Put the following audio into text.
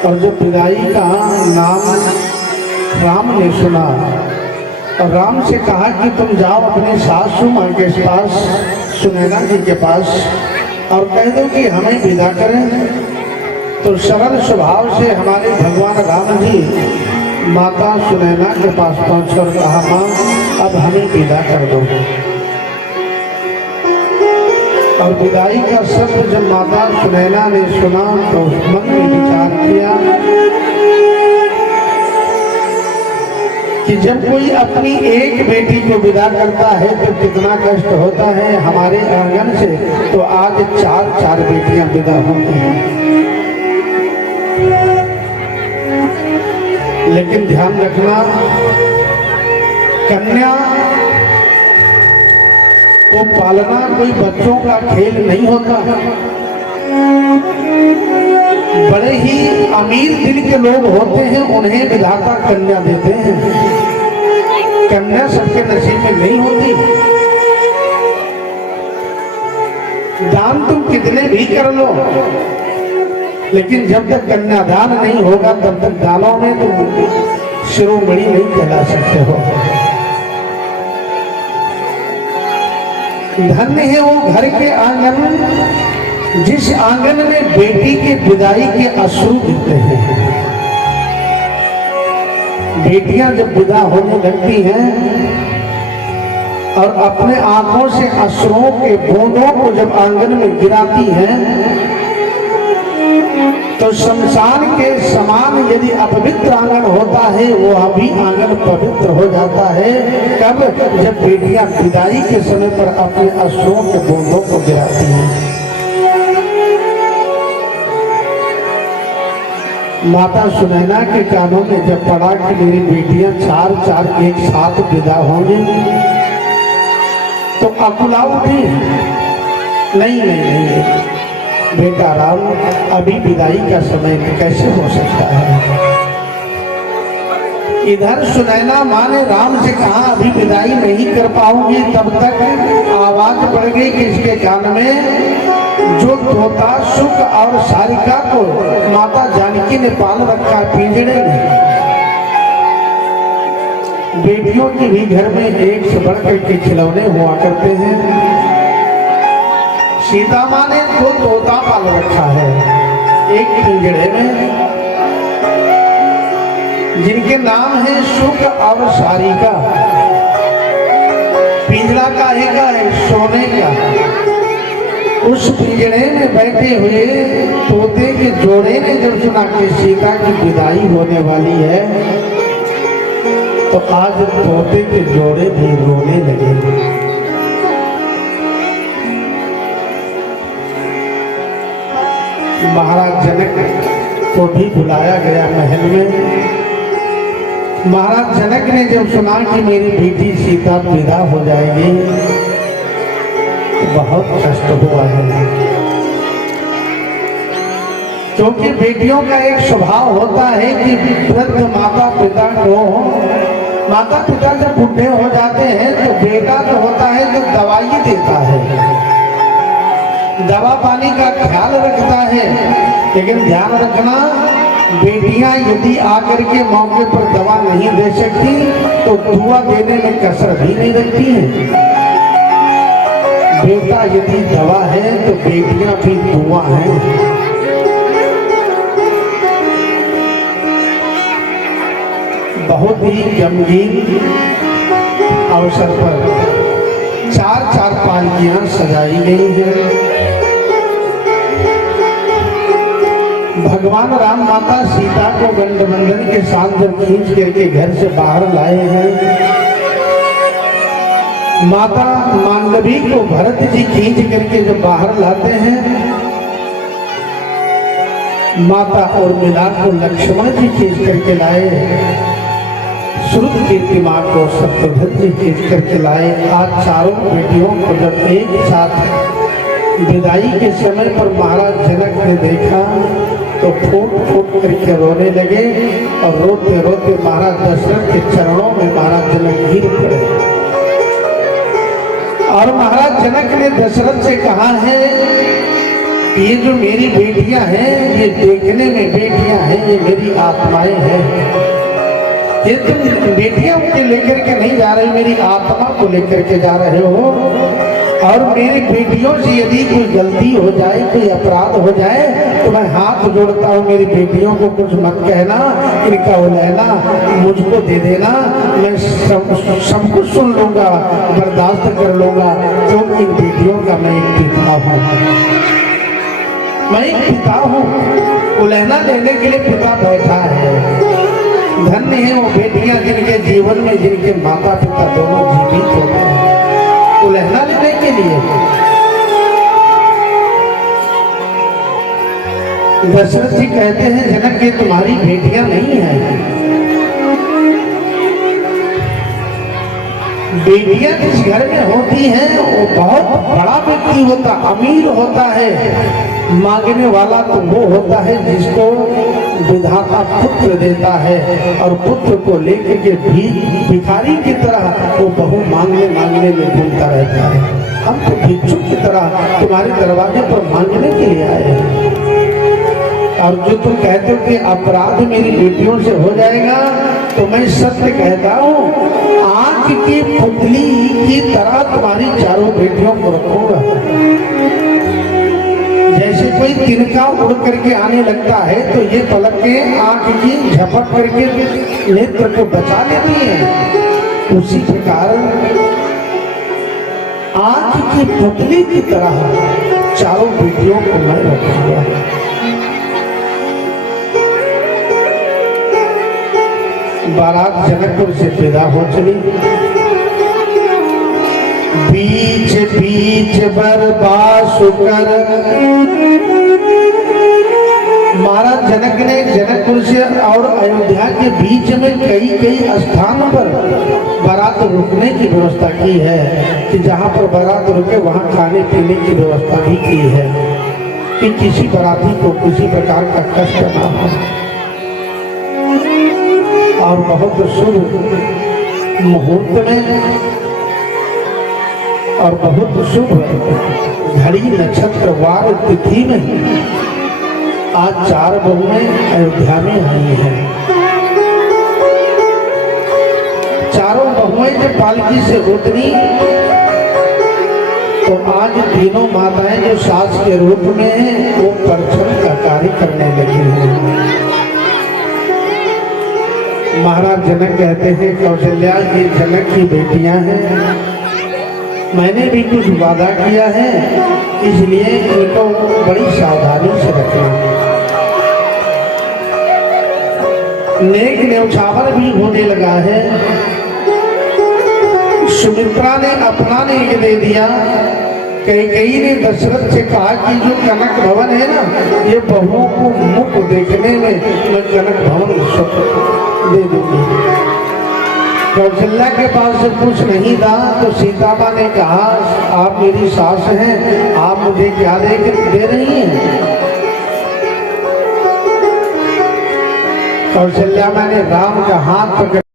और जब विदाई का नाम राम ने सुना और राम से कहा कि तुम जाओ अपने सासू माँ के पास, सुनैना जी के पास, और कह दो कि हमें विदा करें। तो सरल स्वभाव से हमारे भगवान राम जी माता सुनैना के पास पहुंचकर कहा, माँ अब हमें विदा कर दो। और विदाई का शब्द जब माता सुनैना ने सुना तो मन में विचार किया कि जब कोई अपनी एक बेटी को विदा करता है तो कितना कष्ट होता है हमारे आंगन से। तो आज 4 बेटियां विदा होती हैं। लेकिन ध्यान रखना, कन्या को पालना कोई बच्चों का खेल नहीं होता है। बड़े ही अमीर दिल के लोग होते हैं, उन्हें विधाता कन्या देते हैं। कन्या सबके नसीब में नहीं होती। दान तुम कितने भी कर लो, लेकिन जब तक कन्यादान नहीं होगा तब तक दानों में तुम शिरोमणि नहीं कहला सकते हो। धन्य है वो घर के आंगन जिस आंगन में बेटी के विदाई के अश्रु गिरते हैं। बेटियां जब विदा होने लगती हैं और अपने आंखों से अश्रुओं के बूंदों को जब आंगन में गिराती हैं तो शमशान के समान यदि अपवित्र आंगन होता है वो अभी आंगन पवित्र हो जाता है। कब? जब बेटियां विदाई के समय पर अपने अश्रुओं के बूंदों को गिराती हैं। माता सुनैना के कानों में जब पड़ा कि मेरी बेटियां 4 एक साथ विदा होंगी तो अकुला उठी। नहीं, बेटा राम, अभी विदाई का समय कैसे हो सकता है। इधर सुनैना माँ ने राम से कहा अभी विदाई नहीं कर पाऊंगी। तब तक आवाज बढ़ गई कि इसके कान में जो तोता सुख और सारिका को माता जानकी ने पाल रखा पिंजड़े में। बेटियों के भी घर में एक से बढ़कर के खिलौने हुआ करते हैं। सीता माँ ने 2 तोता पाल रखा है एक पिंजड़े में, जिनके नाम है सुख और सारिका। पिंजड़ा काहे का है? सोने का। उस पिंजड़े में बैठे हुए तोते के जोड़े ने जब सुना कि सीता की विदाई होने वाली है तो आज तोते के जोड़े भी रोने लगे। महाराज जनक को भी बुलाया गया महल में। महाराज जनक ने जब सुना कि मेरी बेटी सीता विदा हो जाएगी तो बहुत कष्ट हुआ है। क्योंकि बेटियों का एक स्वभाव होता है कि वृद्ध माता पिता जब बूढ़े हो जाते हैं तो बेटा जो होता है तो दवाई देता है, दवा पानी का ख्याल रखता है। लेकिन ध्यान रखना, बेटियां यदि आकर के मौके पर दवा नहीं दे सकती तो दुआ देने में कसर भी नहीं रखती है। बेटा यदि दवा है तो बेटियां भी दुआ है। बहुत ही गमगीन अवसर पर 4 पालकियां सजाई गई है। भगवान राम माता सीता को गंडबंधन के साथ जब खींच करके घर से बाहर लाए हैं, माता मांडवी को भरत जी खींच करके जब बाहर लाते हैं, माता और मिला को लक्ष्मण जी खींच करके लाए, श्रुत कीर्ति माँ को शत्रुघ्न जी खींच करके लाए। आज 4 बेटियों को जब एक साथ विदाई के समय पर महाराज जनक ने देखा तो फूट करके रोने लगे और रोते रोते महाराज दशरथ के चरणों में महाराज जनक गिर पड़े। और महाराज जनक ने दशरथ से कहा है ये जो मेरी बेटियां हैं, ये देखने में बेटियां हैं, ये मेरी आत्माएं हैं। ये तुम बेटियां मुझे लेकर के नहीं जा रहे, मेरी आत्मा को लेकर के जा रहे हो। और मेरी बेटियों से यदि कोई गलती हो जाए, कोई अपराध हो जाए, तो मैं हाथ जोड़ता हूँ, मेरी बेटियों को कुछ मत कहना, इनका वो लेना, मुझको दे देना, मैं सब कुछ सुन लूंगा, बर्दाश्त कर लूंगा, क्योंकि इन बेटियों का मैं एक पिता हूँ। मैं एक पिता हूँ। उलहना लेने के लिए पिता बैठा है। धन्य है वो बेटियां जिनके जीवन में जिनके माता पिता दोनों जीवित होते हैं उलहना लेने के लिए। दशरथ जी कहते हैं, जनक ये तुम्हारी बेटियां नहीं है। बेटियां जिस घर में होती हैं वो बहुत बड़ा व्यक्ति होता, अमीर होता है। मांगने वाला तो वो होता है जिसको विधाता पुत्र देता है, और पुत्र को लेकर के भी भिखारी की तरह वो बहु मांगने मांगने में घूमता रहता है। हम तो भिक्षुक की तरह तुम्हारे दरवाजे पर मांगने के लिए आए हैं। और जो तुम कहते हो कि अपराध मेरी बेटियों से हो जाएगा, तो मैं सत्य कहता हूँ, आंख की पुतली की तरह तुम्हारी चारों बेटियों को रखूंगा। जैसे कोई तिनका उड़ करके आने लगता है, तो ये पलकें आंख की झपट करके नेत्र को बचा लेती हैं। उसी प्रकार आंख की पुतली की तरह चारों बेटियों को मैं रखूंगा। बारात जनकपुर से विदा हो चली। बीच बीच बरबासुकर महाराज जनक ने जनकपुर से और अयोध्या के बीच में कई कई स्थानों पर बारात रुकने की व्यवस्था की है, कि जहाँ पर बारात रुके वहाँ खाने पीने की व्यवस्था भी की है, कि किसी बाराती को किसी प्रकार का कष्ट न हो। और बहुत शुभ मुहूर्त में और बहुत शुभ घड़ी नक्षत्र वार तिथि में आज 4 बहुएं अयोध्या में आई हैं। चारों बहुएं जब पालकी से उतरी, तो आज तीनों माताएं जो सास के रूप में हैं, वो परछन का कार्य करने लगी हैं। महाराज जनक कहते हैं, कौशल्या ये जनक की बेटियां हैं, मैंने भी कुछ वादा किया है, इसलिए इनको बड़ी सावधानी से रखना। नेक न्यौछावर भी होने लगा है। सुमित्रा ने अपना नेक दे दिया। कैकेयी ने दशरथ से कहा कि जो कनक भवन है ना, ये बहुओं को मुख देखने में मैं कनक भवन दे दूंगी। कौशल्या के पास जब कुछ नहीं था, तो सीता माँ ने कहा, आप मेरी सास हैं, आप मुझे क्या दे रही हैं? कौशल्या माँ ने राम का हाथ पकड़